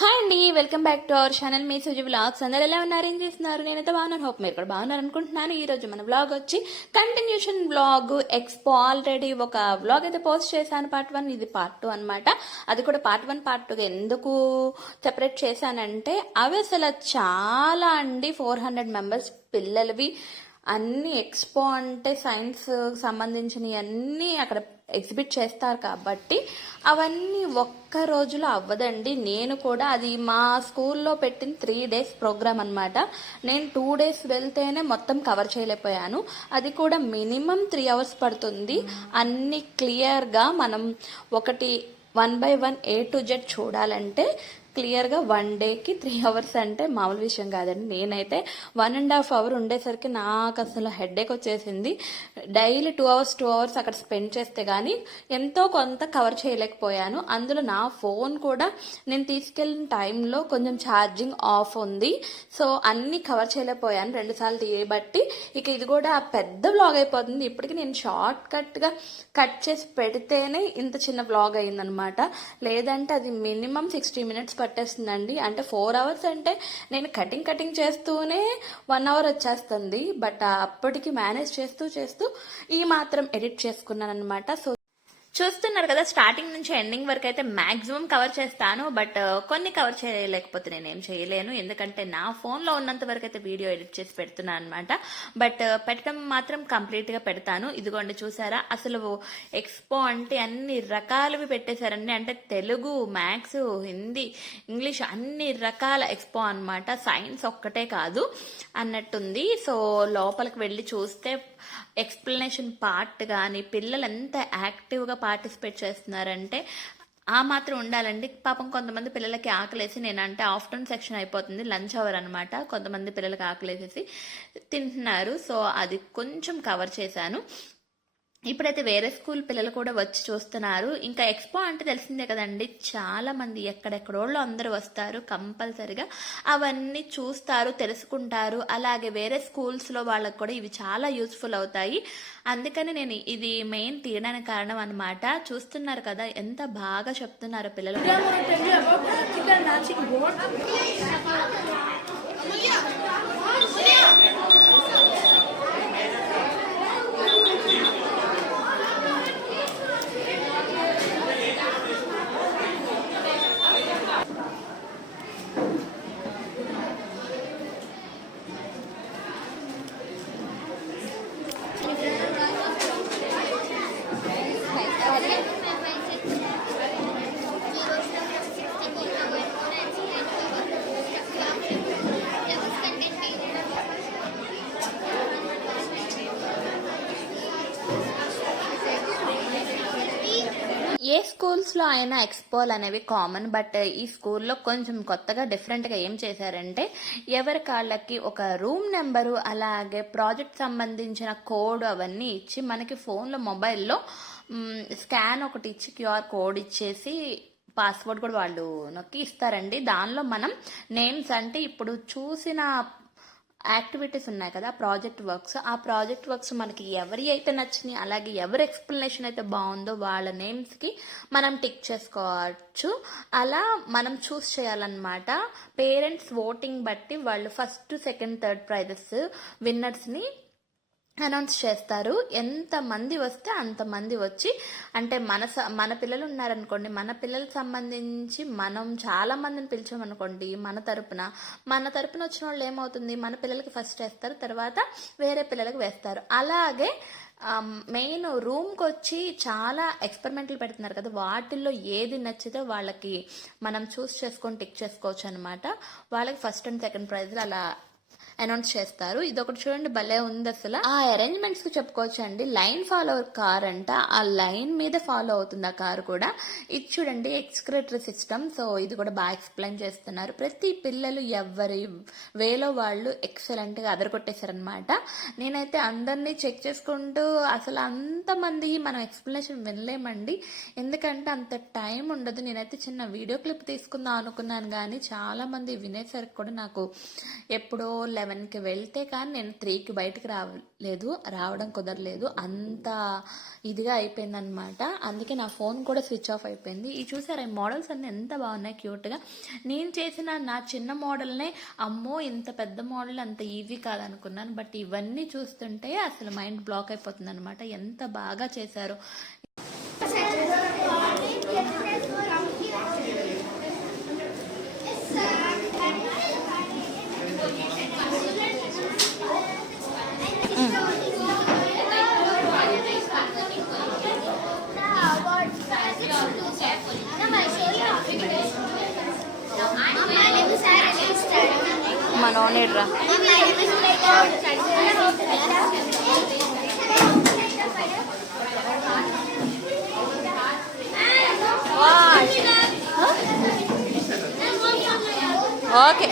Hi అండి, welcome back to our channel. Me Suji vlogs. అందరు ఎలా ఉన్నారు, ఏం చేస్తున్నారు? నేనైతే బాగున్నాను. హోప్ మీరు కూడా బాగున్నారు అనుకుంటున్నాను. ఈ రోజు మన వ్లాగ్ వచ్చి కంటిన్యూషన్ వ్లాగ్. ఎక్స్పో ఆల్రెడీ ఒక వ్లాగ్ అయితే పోస్ట్ చేశాను, పార్ట్ 1. ఇది పార్ట్ 2 అనమాట. అది కూడా పార్ట్ 1 పార్ట్ 2 ఎందుకు సెపరేట్ చేశానంటే అవి అసలు చాలా అండి, 400 మెంబర్స్ పిల్లలవి అన్ని. ఎక్స్పో అంటే సైన్స్ సంబంధించినవి అన్నీ అక్కడ ఎగ్జిబిట్ చేస్తారు కాబట్టి అవన్నీ ఒక్క రోజులో అవ్వదండి. నేను కూడా అది మా స్కూల్లో పెట్టిన 3 days ప్రోగ్రామ్ అనమాట. నేను 2 days వెళ్తేనే మొత్తం కవర్ చేయలేకపోయాను. అది కూడా మినిమం 3 hours పడుతుంది. అన్ని క్లియర్గా మనం ఒకటి 1 by 1 A to Z చూడాలంటే క్లియర్గా 1 dayకి 3 hours అంటే మామూలు విషయం కాదండి. నేనైతే 1.5 hour ఉండేసరికి నాకు అసలు హెడేక్ వచ్చేసింది. డైలీ 2 hours అక్కడ స్పెండ్ చేస్తే కానీ ఎంతో కొంత కవర్ చేయలేకపోయాను. అందులో నా ఫోన్ కూడా నేను తీసుకెళ్ళిన టైంలో కొంచెం ఛార్జింగ్ ఆఫ్ ఉంది. సో అన్నీ కవర్ చేయలేకపోయాను 2 సార్లు తీయబట్టి. ఇక ఇది కూడా పెద్ద వ్లాగ్ అయిపోతుంది. ఇప్పటికి నేను షార్ట్ కట్గా కట్ చేసి పెడితేనే ఇంత చిన్న వ్లాగ్ అయిందనమాట. లేదంటే అది మినిమం 60 minutes పట్టేస్తుందండి. అంటే 4 hours అంటే నేను కటింగ్ చేస్తూనే 1 hour వచ్చేస్తుంది. బట్ అప్పటికి మేనేజ్ చేస్తూ ఈ మాత్రం ఎడిట్ చేసుకున్నాను అనమాట. సో చూస్తున్నారు కదా, స్టార్టింగ్ నుంచి ఎండింగ్ వరకు అయితే మాక్సిమం కవర్ చేస్తాను. బట్ కొన్ని కవర్ చేయలేకపోతే నేనేం చేయలేను, ఎందుకంటే నా ఫోన్లో ఉన్నంత వరకు అయితే వీడియో ఎడిట్ చేసి పెడుతున్నాను అనమాట. బట్ పెట్టడం మాత్రం కంప్లీట్గా పెడతాను. ఇదిగోండి చూసారా, అసలు ఎక్స్పో అంటే అన్ని రకాలవి పెట్టేశారండి. అంటే తెలుగు, మ్యాథ్స్, హిందీ, ఇంగ్లీష్ అన్ని రకాల ఎక్స్పో అనమాట. సైన్స్ ఒక్కటే కాదు అన్నట్టుంది. సో లోపలికి వెళ్ళి చూస్తే ఎక్స్ప్లెనేషన్ పార్ట్ కానీ పిల్లలు ఎంత యాక్టివ్గా పార్టిసిపేట్ చేస్తున్నారంటే ఆ మాత్రం ఉండాలండి. పాపం కొంతమంది పిల్లలకి ఆకలేసి, నేనంటే ఆఫ్టర్నూన్ సెక్షన్ అయిపోతుంది, లంచ్ అవర్ అనమాట. కొంతమంది పిల్లలకి ఆకలేసేసి తింటున్నారు. సో అది కొంచెం కవర్ చేశాను. ఇప్పుడైతే వేరే స్కూల్ పిల్లలు కూడా వచ్చి చూస్తున్నారు. ఇంకా ఎక్స్పో అంటే తెలిసిందే కదండి, చాలా మంది ఎక్కడెక్కడోళ్ళు అందరూ వస్తారు కంపల్సరిగా. అవన్నీ చూస్తారు, తెలుసుకుంటారు. అలాగే వేరే స్కూల్స్లో వాళ్ళకు కూడా ఇవి చాలా యూస్ఫుల్ అవుతాయి. అందుకని నేను ఇది మెయిన్ తీయడానికి కారణం అనమాట. చూస్తున్నారు కదా ఎంత బాగా చెప్తున్నారు పిల్లలు. ఏ స్కూల్స్లో అయినా ఎక్స్పోలు అనేవి కామన్. బట్ ఈ స్కూల్లో కొంచెం కొత్తగా డిఫరెంట్గా ఏం చేశారంటే ఎవరి కాళ్ళకి ఒక రూమ్ నెంబరు, అలాగే ప్రాజెక్ట్ సంబంధించిన కోడ్ అవన్నీ ఇచ్చి మనకి ఫోన్లో మొబైల్లో స్కాన్ ఒకటి ఇచ్చి క్యూఆర్ కోడ్ ఇచ్చేసి పాస్వర్డ్ కూడా వాళ్ళు నొక్కి ఇస్తారండి. దానిలో మనం నేమ్స్, అంటే ఇప్పుడు చూసిన యాక్టివిటీస్ ఉన్నాయి కదా ప్రాజెక్ట్ వర్క్స్, ఆ ప్రాజెక్ట్ వర్క్స్ మనకి ఎవరి అయితే నచ్చినాయి, అలాగే ఎవరి ఎక్స్ప్లెనేషన్ అయితే బాగుందో వాళ్ళ నేమ్స్కి మనం టిక్ చేసుకోవచ్చు. అలా మనం చూస్ చేయాలన్నమాట. పేరెంట్స్ ఓటింగ్ బట్టి వాళ్ళు ఫస్ట్, సెకండ్, థర్డ్ ప్రైజెస్ విన్నర్స్ని అనౌన్స్ చేస్తారు. ఎంతమంది వస్తే అంతమంది వచ్చి, అంటే మన పిల్లలు ఉన్నారనుకోండి, మన పిల్లలకు సంబంధించి మనం చాలా మందిని పిలిచామనుకోండి, మన తరపున వచ్చిన వాళ్ళు ఏమవుతుంది, మన పిల్లలకి ఫస్ట్ వేస్తారు, తర్వాత వేరే పిల్లలకు వేస్తారు. అలాగే మెయిన్ రూమ్కి వచ్చి చాలా ఎక్స్పెరిమెంట్లు పెడుతున్నారు కదా, వాటిల్లో ఏది నచ్చితే వాళ్ళకి మనం చూస్ చేసుకొని టిక్ చేసుకోవచ్చు అనమాట. వాళ్ళకి ఫస్ట్ అండ్ సెకండ్ ప్రైజ్లు అలా అనౌన్స్ చేస్తారు. ఇది ఒకటి చూడండి, భలే ఉంది అసలు. ఆ అరేంజ్మెంట్స్ కి చెప్పుకోవచ్చు అండి. లైన్ ఫాలోవర్ కార్ అంట, ఆ లైన్ మీద ఫాలో అవుతుంది ఆ కారు కూడా. ఇది చూడండి ఎక్స్క్రేటరీ సిస్టమ్. సో ఇది కూడా బాగా ఎక్స్ప్లెయిన్ చేస్తున్నారు. ప్రతి పిల్లలు ఎవరి వేలో వాళ్ళు ఎక్సలెంట్ గా అదరగొట్టేశారనమాట. నేనైతే అందరినీ చెక్ చేసుకుంటూ, అసలు అంతమంది మనం ఎక్స్ప్లెనేషన్ వినలేమండి, ఎందుకంటే అంత టైం ఉండదు. నేనైతే చిన్న వీడియో క్లిప్ తీసుకుందాం అనుకున్నాను, కానీ చాలా మంది వినేసరికి కూడా నాకు ఎప్పుడో 11కి వెళ్తే కానీ నేను 3కి బయటకు రావడం కుదరలేదు. అంత ఇదిగా అయిపోయిందనమాట. అందుకే నా ఫోన్ కూడా స్విచ్ ఆఫ్ అయిపోయింది. ఈ చూసారా ఈ మోడల్స్ అన్నీ ఎంత బాగున్నాయి క్యూట్గా. నేను చేసిన నా చిన్న మోడల్నే అమ్మో ఇంత పెద్ద మోడల్ అంత ఈజీ కాదనుకున్నాను. బట్ ఇవన్నీ చూస్తుంటే అసలు మైండ్ బ్లాక్ అయిపోతుంది అనమాట. ఎంత బాగా చేశారో. మనోనేడ్రా okay.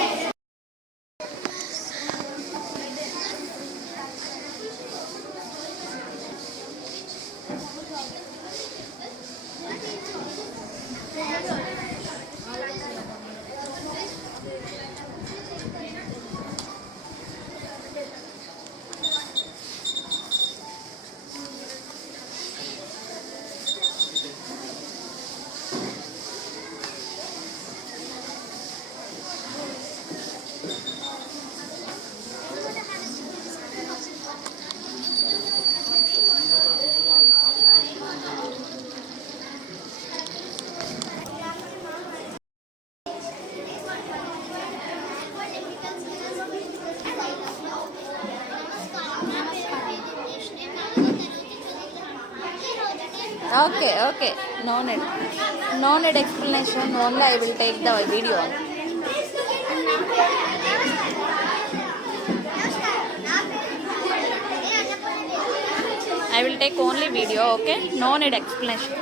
Okay, okay. No need explanation. Only I will take the video. I will take only video, okay? No need explanation.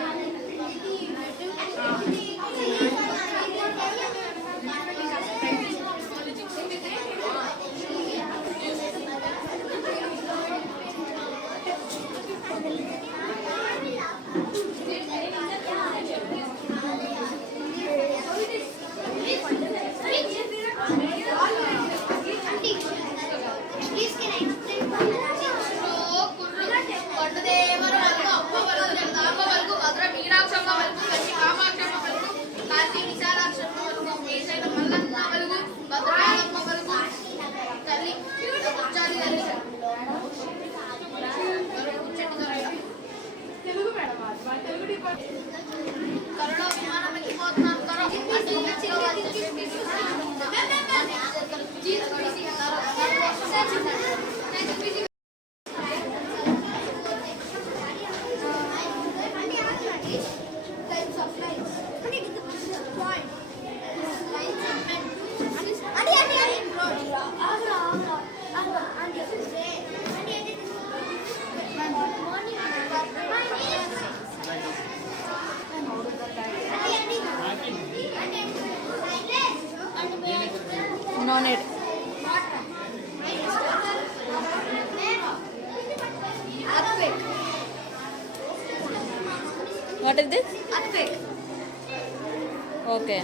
No need. What is this? Okay.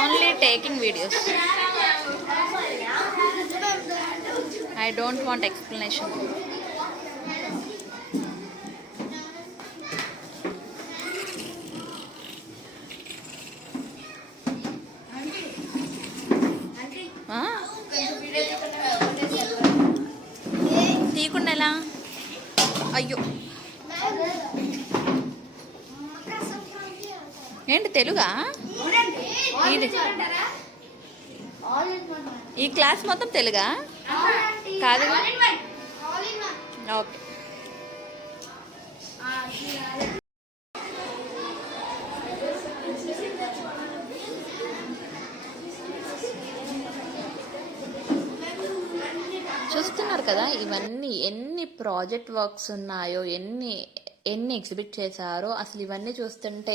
Only taking videos. I don't want explanation. తీయకుండా ఎలా? అయ్యో ఏంటి తెలుగా ఇది? ఈ class మొత్తం తెలుగా కాదు? Okay. చూస్తున్నారు కదా ఇవన్నీ ఎన్ని ప్రాజెక్ట్ వర్క్స్ ఉన్నాయో, ఎన్ని ఎన్ని ఎగ్జిబిట్ చేశారో. అసలు ఇవన్నీ చూస్తుంటే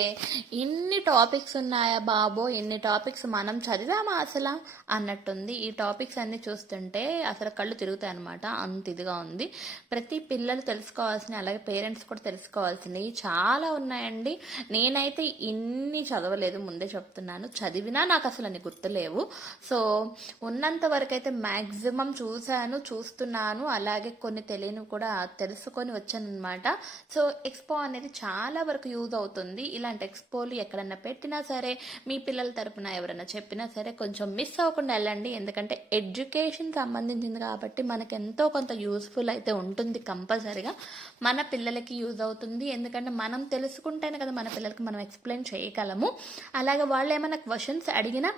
ఇన్ని టాపిక్స్ ఉన్నాయా బాబో, ఇన్ని టాపిక్స్ మనం చదివామా అసలు అన్నట్టుంది. ఈ టాపిక్స్ అన్ని చూస్తుంటే అసలు కళ్ళు తిరుగుతాయి అనమాట, అంత ఇదిగా ఉంది. ప్రతి పిల్లలు తెలుసుకోవాల్సినవి, అలాగే పేరెంట్స్ కూడా తెలుసుకోవాల్సినవి చాలా ఉన్నాయండి. నేనైతే ఇన్ని చదవలేదు, ముందే చెప్తున్నాను. చదివినా నాకు అసలు అన్ని గుర్తులేవు. సో ఉన్నంత వరకు అయితే మ్యాక్సిమం చూస్తున్నాను, అలాగే కొన్ని తెలియనివి కూడా తెలుసుకొని వచ్చాను అనమాట. సో ఎక్స్పో అనేది చాలా వరకు యూజ్ అవుతుంది. ఇలాంటి ఎక్స్పోలు ఎక్కడన్నా పెట్టినా సరే, మీ పిల్లల తరపున ఎవరైనా చెప్పినా సరే కొంచెం మిస్ అవ్వకుండా వెళ్ళండి. ఎందుకంటే ఎడ్యుకేషన్ సంబంధించింది కాబట్టి మనకు ఎంతో కొంత యూస్ఫుల్ అయితే ఉంటుంది. కంపల్సరీగా మన పిల్లలకి యూజ్ అవుతుంది. ఎందుకంటే మనం తెలుసుకుంటేనే కదా మన పిల్లలకి మనం ఎక్స్ప్లెయిన్ చేయగలము. అలాగే వాళ్ళు ఏమైనా క్వశ్చన్స్ అడిగినా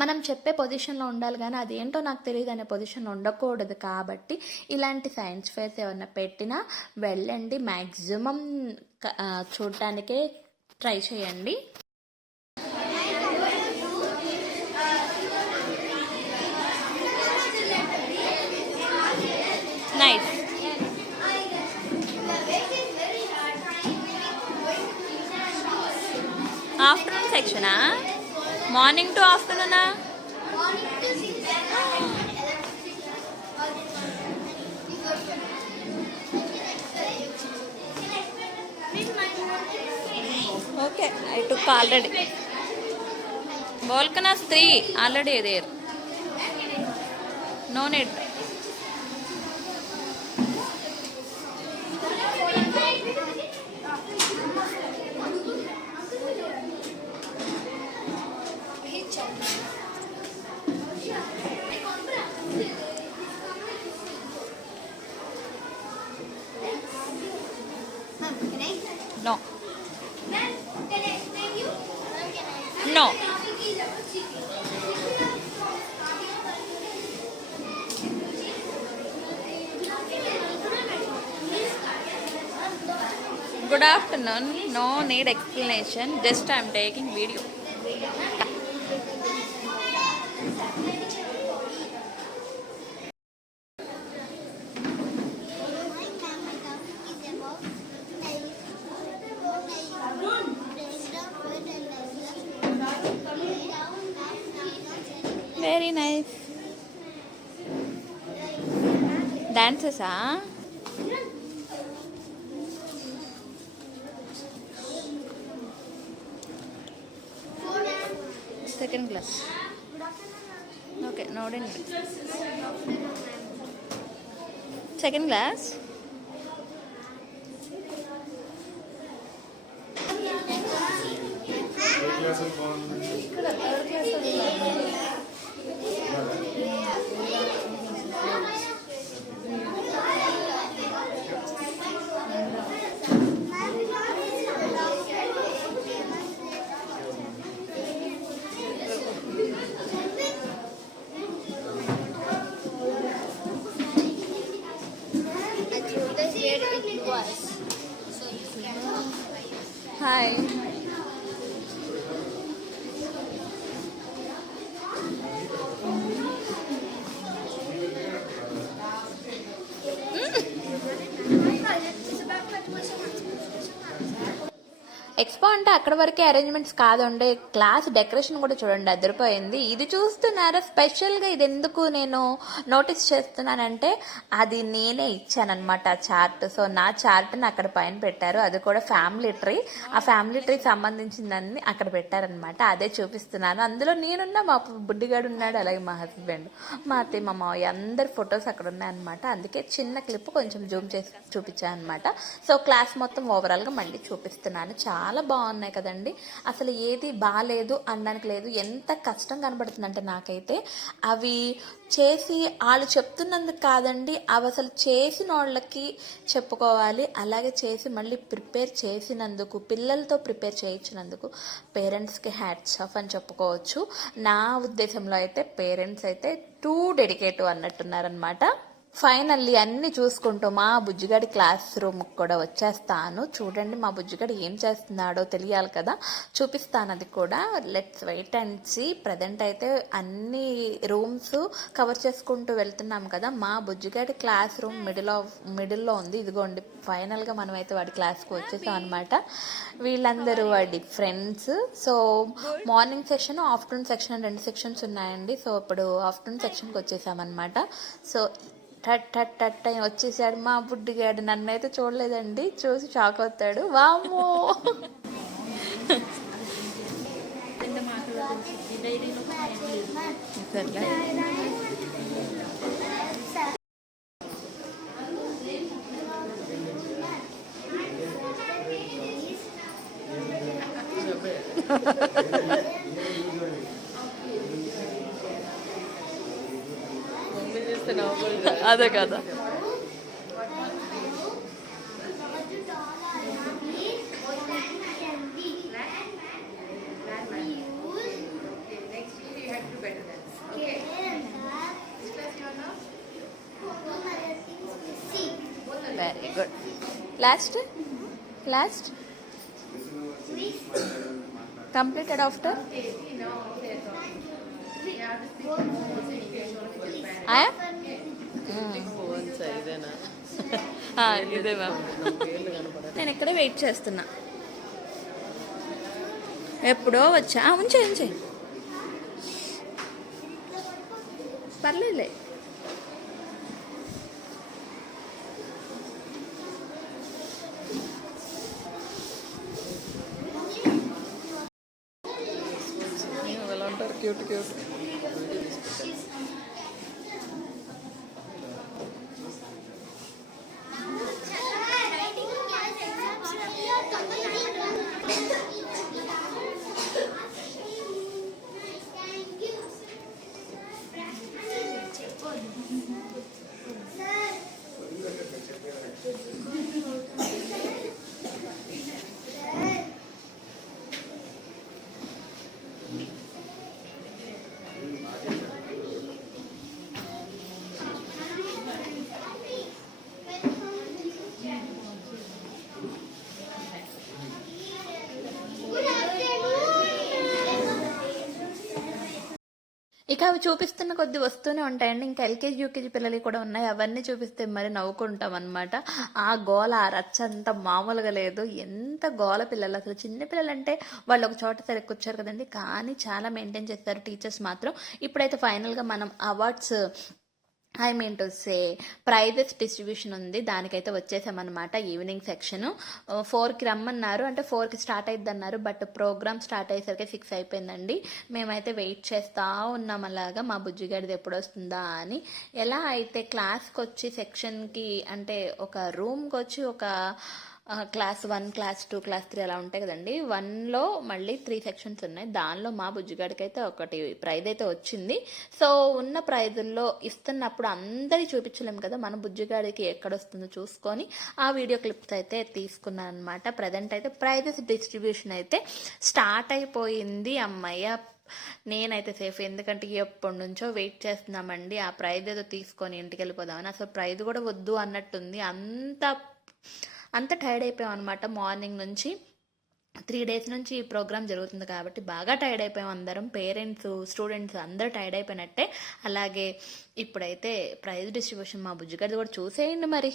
మనం చెప్పే పొజిషన్లో ఉండాలి, కానీ అదేంటో నాకు తెలియదు అనే పొజిషన్లో ఉండకూడదు. కాబట్టి ఇలాంటి సైన్స్ ఫేర్స్ ఏమన్నా పెట్టినా వెళ్ళండి, మ్యాక్సిమం చూడటానికే ట్రై చేయండి. నైస్. ఆఫ్టర్నూన్ సెక్షనా, మార్నింగ్ టు ఆఫ్టర్నూనా? Okay, I took already. Volcanos 3 already there. No need. No. No. Good afternoon. No need explanation. Just I am taking video. Very nice. Dances, huh? Second class. Okay, no need. Second class. Hi. Expo అంటే అక్కడ వరకే arrangements కాదండి, class decoration కూడా చూడండి, అదిరిపోయింది. ఇది చూస్తున్నారా స్పెషల్గా, ఇది ఎందుకు నేను నోటీస్ చేస్తున్నానంటే అది నేనే ఇచ్చానమాట చార్ట్. సో నా చార్ట్ని అక్కడ పైన పెట్టారు, అది కూడా ఫ్యామిలీ ట్రీ. ఆ ఫ్యామిలీ ట్రీ సంబంధించిందని అక్కడ పెట్టారనమాట, అదే చూపిస్తున్నాను. అందులో నేనున్నా, మా బుడ్డిగాడు ఉన్నాడు, అలాగే మా హస్బెండ్, మా అత్తయ్య, మా మావయ్య అందరి ఫొటోస్ అక్కడ ఉన్నాయన్నమాట. అందుకే చిన్న క్లిప్ కొంచెం జూమ్ చేసి చూపించాను అనమాట. సో క్లాస్ మొత్తం ఓవరాల్గా మళ్ళీ చూపిస్తున్నాను. చాలా బాగున్నాయి కదండి, అసలు ఏది బాగాలేదు అనడానికి లేదు. ఎంత కష్టం కనబడుతుందంటే నాకైతే అవి చేసి వాళ్ళు చెప్తున్నందుకు కాదండి, అవి అసలు చేసిన వాళ్ళకి చెప్పుకోవాలి. అలాగే చేసి మళ్ళీ ప్రిపేర్ చేసినందుకు, పిల్లలతో ప్రిపేర్ చేయించినందుకు పేరెంట్స్కి హ్యాట్స్ ఆఫ్ అని చెప్పుకోవచ్చు. నా ఉద్దేశంలో అయితే పేరెంట్స్ అయితే టూ డెడికేటివ్ అన్నట్టున్నారనమాట. ఫైనల్లీ అన్ని చూసుకుంటూ మా బుజ్జిగాడి క్లాస్ రూమ్ కూడా వచ్చేస్తాను. చూడండి మా బుజ్జిగాడు ఏం చేస్తున్నాడో తెలియాలి కదా, చూపిస్తాను అది కూడా. Let's wait and see. Present అయితే అన్ని రూమ్స్ కవర్ చేసుకుంటూ వెళ్తున్నాం కదా. మా బుజ్జిగాడి క్లాస్ రూమ్ మిడిల్లో ఉంది. ఇదిగోండి ఫైనల్గా మనం అయితే వాడి క్లాస్కి వచ్చేసాం అనమాట. వీళ్ళందరూ వాడి friends. So morning section, afternoon section అని 2 సెక్షన్స్ ఉన్నాయండి. సో ఇప్పుడు ఆఫ్టర్నూన్ సెక్షన్కి వచ్చేసామన్నమాట. సో టట్ టట్ టట్ అని వచ్చేసాడు మా బుడ్డిగాడు. నన్ను అయితే చూడలేదండి, చూసి షాక్ అవుతాడు. వామ్మో అదే కదా. Very good. Last completed after ఇదే మ్యామ్. నేను ఇక్కడే వెయిట్ చేస్తున్నా. ఎప్పుడో వచ్చా. ఉంచే పర్లేదులే. Cute cute. ఇక అవి చూపిస్తున్న కొద్ది వస్తూనే ఉంటాయండి. ఇంకా ఎల్కేజీ యూకేజీ పిల్లలు కూడా ఉన్నాయి. అవన్నీ చూపిస్తే మరి నవ్వుకుంటాం అనమాట. ఆ గోల ఆ రచ్చ అంతా మామూలుగా లేదు. ఎంత గోల పిల్లలు అసలు. చిన్న పిల్లలు అంటే వాళ్ళు ఒక చోట సరే కూర్చోరు కదండి, కానీ చాలా మెయింటైన్ చేస్తారు టీచర్స్ మాత్రం. ఇప్పుడైతే ఫైనల్గా మనం అవార్డ్స్ ప్రైజెస్ డిస్ట్రిబ్యూషన్ ఉంది, దానికైతే వచ్చేసామన్నమాట. ఈవినింగ్ సెక్షన్ 4కి రమ్మన్నారు, అంటే 4కి స్టార్ట్ అయిద్ది అన్నారు. బట్ ప్రోగ్రామ్ స్టార్ట్ అయ్యేసరికి 6 అయిపోయిందండి. మేమైతే వెయిట్ చేస్తూ ఉన్నాం అలాగా మా బుజ్జిగాడిది ఎప్పుడు వస్తుందా అని. ఎలా అయితే క్లాస్కి వచ్చి సెక్షన్కి, అంటే ఒక రూమ్కి వచ్చి ఒక క్లాస్ 1, క్లాస్ 2, క్లాస్ 3 అలా ఉంటాయి కదండి. 1లో మళ్ళీ 3 సెక్షన్స్ ఉన్నాయి. దానిలో మా బుజ్జిగాడికి అయితే ఒకటి ప్రైజ్ అయితే వచ్చింది. సో ఉన్న ప్రైజుల్లో ఇస్తున్నప్పుడు అందరి చూపించలేము కదా, మన బుజ్జిగాడికి ఎక్కడొస్తుందో చూసుకొని ఆ వీడియో క్లిప్స్ అయితే తీసుకున్నాను అనమాట. ప్రజెంట్ అయితే ప్రైజెస్ డిస్ట్రిబ్యూషన్ అయితే స్టార్ట్ అయిపోయింది. అమ్మయ్య, నేనైతే సేఫ్. ఎందుకంటే ఎప్పటి నుంచో వెయిట్ చేస్తున్నామండి ఆ ప్రైజ్ ఏదో తీసుకొని ఇంటికి వెళ్ళిపోదామని. అసలు ప్రైజ్ కూడా వద్దు అన్నట్టుంది. అంత టైర్డ్ అయిపోయాం అనమాట. మార్నింగ్ నుంచి 3 డేస్ నుంచి ఈ ప్రోగ్రామ్ జరుగుతుంది కాబట్టి బాగా టైర్డ్ అయిపోయాం అందరం. పేరెంట్స్, స్టూడెంట్స్ అందరూ టైర్డ్ అయిపోయినట్టే. అలాగే ఇప్పుడైతే ప్రైజ్ డిస్ట్రిబ్యూషన్ మా బుజ్జిగాడిది కూడా చూసేయండి మరి.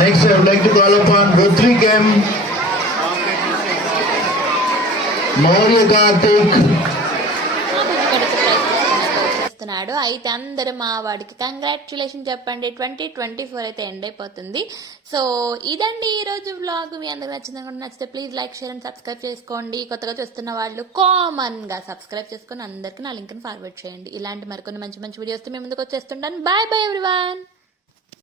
Next, I would like to call upon Rotary Camp, Maurya Karthik. అయితే అందరూ మా వాడికి కంగ్రాచులేషన్ చెప్పండి. 2024 అయితే ఎండ్ అయిపోతుంది. సో ఇదండి ఈరోజు వ్లాగ్. మీ అందరికి నచ్చితే please like, share and subscribe చేసుకోండి. కొత్తగా చూస్తున్న వాళ్ళు కామన్గా సబ్స్క్రైబ్ చేసుకొని అందరికీ నా లింక్ని ఫార్వర్డ్ చేయండి. ఇలాంటి మరికొన్ని మంచి మంచి వీడియోస్ మీ ముందుకు వచ్చేస్తుంటాను. Bye bye everyone.